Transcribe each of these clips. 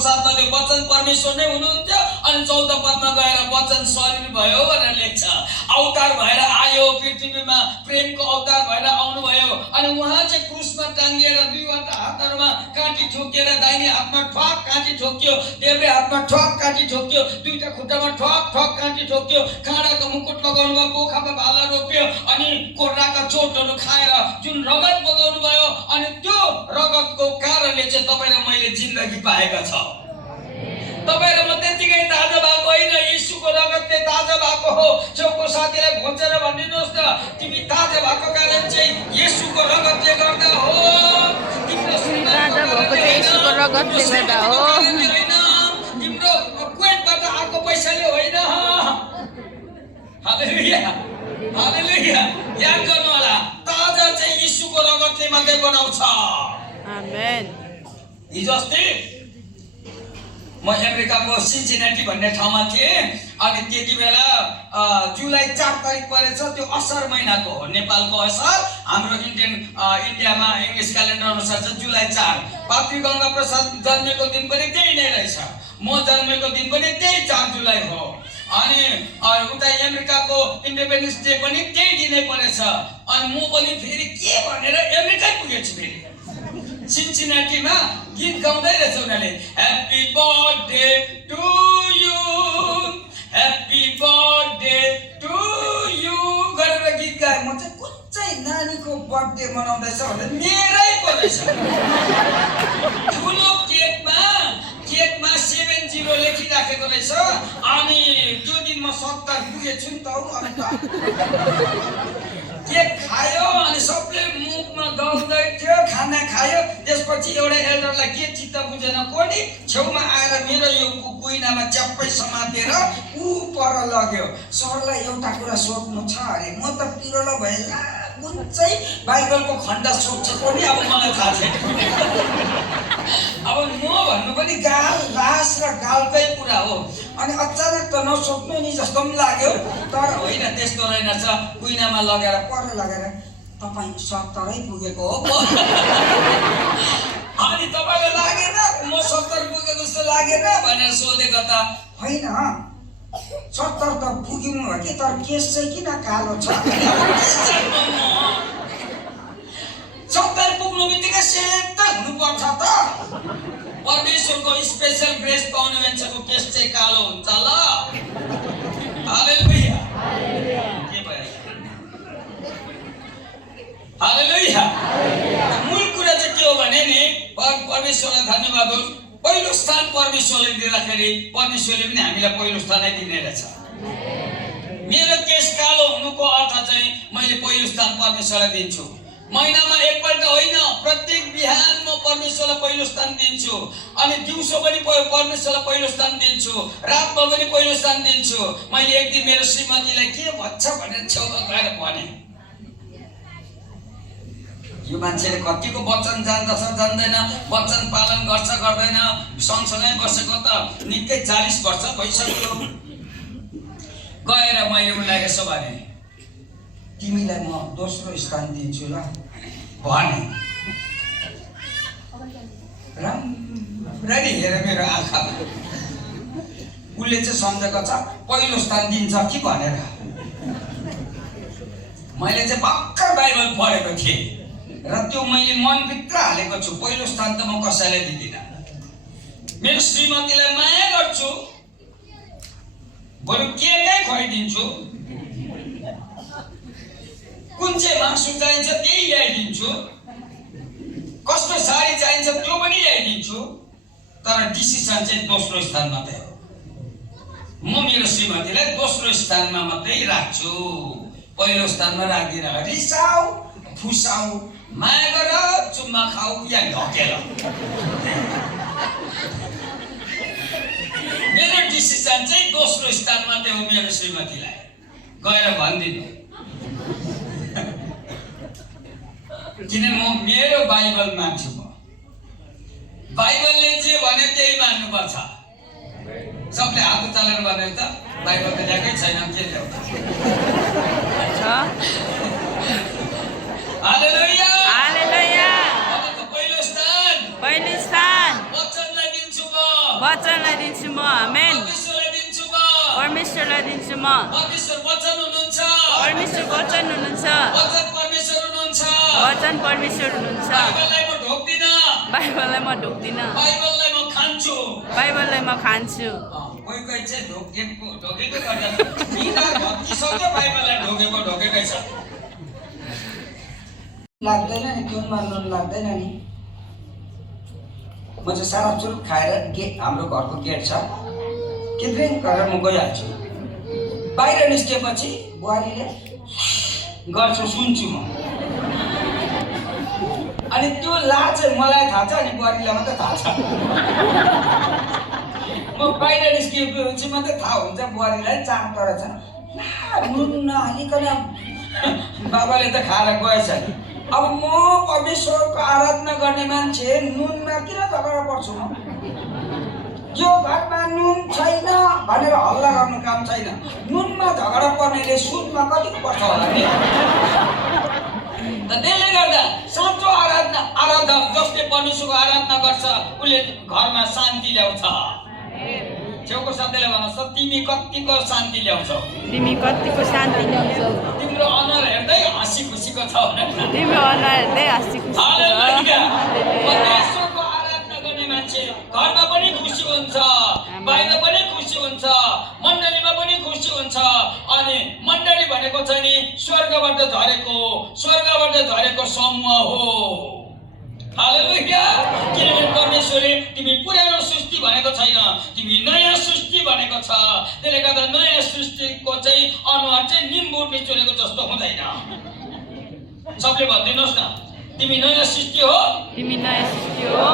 साथमा त्यो वचन परमेश्वर नै हुनुहुन्थ्यो अनि 14 पदमा गएर वचन शरीर भयो भनेर लेख्छ। अवतार भएर आयो, पृथ्वीमा प्रेमको अवतार भएर आउनु भयो अनि उहाँ चाहिँ क्रुसमा टाङ्गिएर दुईवटा हातहरुमा काँटी ठोकेर दाहिने हातमा ठक काँटी ठोक्यो, देब्रे हातमा ठक काँटी ठोक्यो, दुईटा खुट्टामा ठक ठक काँटी ठोक्यो, काँडाको मुकुट लगाउनु भयो, कोखामा भाला रोप्यो अनि कोर्राका चोटहरु खाएर जुन रगत बगाउनु भयो अनि त्यो रगतको कारणले चाहिँ तपाईँ र मैले जिन्दगी पाएका छौं। तपाईँ र म त्यतिकै ताजा भएको होइन, येशूको रगतले ताजा भएको हो। छेउको साथीलाई घोचेर भनिदिनुहोस् न, तिमी ताजा भएको कारण चाहिँ येशूको रगतले गर्दा हो। तिम्रो ताजा भएको चाहिँ येशूको रगतले गर्दा हो, तिम्रो क्वेटबाट आएको पैसाले होइन। हालेलुया हालेलुया। याद गर्नु होला, ताजा चाहिँ येशूको रगतले मात्रै बनाउँछ। आमेन। हिजो अस्ति म अमेरिकाको सिन्सिनाटी भन्ने ठाउँमा थिएँ अनि त्यति बेला जुलाई 4 तारिक परेछ, त्यो असर महिनाको हो, नेपालको असर। हाम्रो इन्डियामा इङ्ग्लिस क्यालेन्डर अनुसार चाहिँ जुलाई 4। पात्री गंगा प्रसाद जन्मेको दिन पनि त्यही नै रहेछ, म जन्मेको दिन पनि त्यही 4 जुलाई हो अनि उता अमेरिकाको इन्डिपेन्डेन्स डे पनि त्यही दिनै परेछ अनि म पनि फेरि के भनेर अमेरिकै पुगेछु। फेरि सिन्सिनाटीमा गीत गाउँदै रहेछ उनीहरूले, happy birthday to you, happy birthday to you गरेर गीत गाए। म चाहिँ कुन चाहिँ नानीको बर्थडे मनाउँदैछ भनेर मेरै पो रहेछ। ठुलो केकमा 70 लेखिराखेको रहेछ अनि त्यो दिन म 70 पुगेछु नि त। केक खायो अनि सबले मुखमा दल्दै थियो, खाना खायो। त्यसपछि एउटा एल्डरलाई के चित्त बुझेन, कोनी छेउमा आएर मेरो यो कुइनामा च्याप्पै समातेर ऊ पर लग्यो। सरलाई एउटा कुरा सोध्नु छ अरे। म त पिरोलो भए कुन चाहिँ बाइबलको खण्ड सोध्छ कोनी, अब मलाई थाहा छैन। अब म भन्नु पनि गाल लास र गालकै कुरा हो अनि अचानक त नसोध्नु नि जस्तो पनि लाग्यो, तर होइन त्यस्तो रहेनछ। कुइनामा लगेर पर लगेर तपाईँ 70 पुगेको हो अनि तपाईलाई लागेन म 70 पुगेको जस्तो लागेन भनेर सोधेको त होइन। 70 त पुग्नु हो कि, तर केस चाहिँ किन कालो छ? 70 पुग्नु बित्तिकै सेतै हुनुपर्छ त। परमेश्वरको स्पेशल ग्रेस पाउने मान्छेको केस चाहिँ कालो हुन्छ ल। हालेलुया के भयो? हालेलुया। मूल कुरा चाहिँ के हो भने नि, परमेश्वरलाई धन्यवाद होस्। पहिलो स्थान परमेश्वरले दिँदाखेरि परमेश्वरले पनि हामीलाई पहिलो स्थानै दिने रहेछ। मेरो केस कालो हुनुको अर्थ चाहिँ मैले पहिलो स्थान परमेश्वरलाई दिन्छु। महिनामा एकपल्ट होइन, प्रत्येक बिहान म परमेश्वरलाई पहिलो स्थान दिन्छु अनि दिउँसो पनि परमेश्वरलाई पहिलो स्थान दिन्छु, रातमा पनि पहिलो स्थान दिन्छु। मैले एक दिन मेरो श्रीमतीलाई के भन्छ भनेर छेउमा गएर भने, यो मान्छेले कतिको वचन जान्दछ जान्दैन, वचन पालन गर्छ गर्दैन, सँगसँगै बसेको त निकै 40 वर्ष भइसक्यो। गएर मैले उनलाई यसो भने, तिमीलाई म दोस्रो स्थान दिन्छु ल भने। राम्ररी हेर मेरो आँखामा, उसले चाहिँ सम्झेको छ पहिलो स्थान दिन्छ कि भनेर। मैले चाहिँ भर्खर बाइबल पढेको थिएँ र त्यो मैले मनभित्र हालेको छु, पहिलो स्थान त म कसैलाई दिदिनँ। मेरो श्रीमतीलाई माया गर्छु, बरु केकै खुवाइदिन्छु, कुन चाहिँ मासु चाहिन्छ त्यही ल्याइदिन्छु, कस्तो साडी चाहिन्छ त्यो पनि ल्याइदिन्छु, तर डिसिसन चाहिँ दोस्रो स्थान मात्रै हो। म मेरो श्रीमतीलाई दोस्रो स्थानमा मात्रै राख्छु, पहिलो स्थानमा राख्दिन। रिसाउ फुसाउ, माया गर, चुम्मा खाऊ या ढकेल, मेरो डिसिसन चाहिँ दोस्रो स्थान मात्रै हो। मेरो श्रीमतीलाई गएर भनिदिनु, किन म मेरो बाइबल मान्छु। म बाइबलले जे भने त्यही मान्नुपर्छ। सबले हात उचालेर भने त बाइबल त ल्याएकै छैन के ल्याउँछ। हालेलुया हालेलुया। अब त पहिलो स्थान वचनलाई दिन्छु म। वचनलाई दिन्छु म आमेन परमेश्वरलाई दिन्छु म परमेश्वरलाई दिन्छु म परमेश्वर वचन हुनुहुन्छ परमेश्वर वचन हुनुहुन्छ वचन परमेश्वर हुनुहुन्छ वचन परमेश्वर हुनुहुन्छ बाइबललाई म ढोक्दिन बाइबललाई म ढोक्दिनँ बाइबललाई म खान्छु बाइबललाई म खान्छु कोही कोही चाहिँ ढोकेको गर्दा बिना भक्तिसँग बाइबललाई ढोकेकै छ लाग्दैन नि नुनमा नुन लाग्दैन नि म चाहिँ सारा चुरुप खाएर हाम्रो घरको गेट छ किद्रिङ गरेर म गइहाल्छु बाहिर निस्केपछि बुहारीले गर्छु सुन्छु म अनि त्यो ला चाहिँ मलाई थाहा छ अनि बुहारीलाई मात्रै थाहा छ म बाहिर निस्किएपछि मात्रै थाहा हुन्छ बुहारीलाई चाम तर छ नुन नहालिकन बाबाले त खाएर गएछ अब म परमेश्वरको आराधना गर्ने मान्छे नुनमा किन झगडा पर्छु म यो घरमा नुन छैन भनेर हल्ला गर्नु काम छैन नुनमा झगडा पर्नेले सुनमा कति पर्छ होला नि त त्यसले गर्दा साँचो आराधक जसले परमेश्वरको आराधना गर्छ उसले घरमा शान्ति ल्याउँछ छेउको साथीले भन्नुहोस् त तिमी कतिको शान्ति ल्याउँछौ तिमी कतिको शान्ति ल्याउँछौ तिम्रो अनुहार हेर्दै हाँसी खुसीको छ तिम्रो अनुहार हेर्दै हाँसी खुसी परमेश्वरको आराधना गर्ने मान्छे घरमा पनि खुसी हुन्छ बाहिर पनि खुसी हुन्छ मण्डलीमा पनि खुसी हुन्छ अनि मण्डली भनेको चाहिँ नि स्वर्गबाट झरेको समूह हो हालेलुया किनभने परमेश्वरले तिमी पुरानो सृष्टि भनेको छैन तिमी नयाँ सृष्टि भनेको छ त्यसले गर्दा नयाँ सृष्टिको चाहिँ अनुहार चाहिँ निम्बु निचोलेको जस्तो हुँदैन सबले भनिदिनुहोस् न तिमी नयाँ सृष्टि हो तिमी नयाँ सृष्टि हो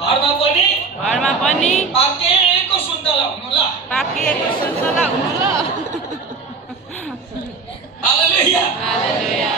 घरमा पनि पाकेको सुन्तला हुनु ल पाकेको सुन्तला हुनु ल हालेलुया हालेलुया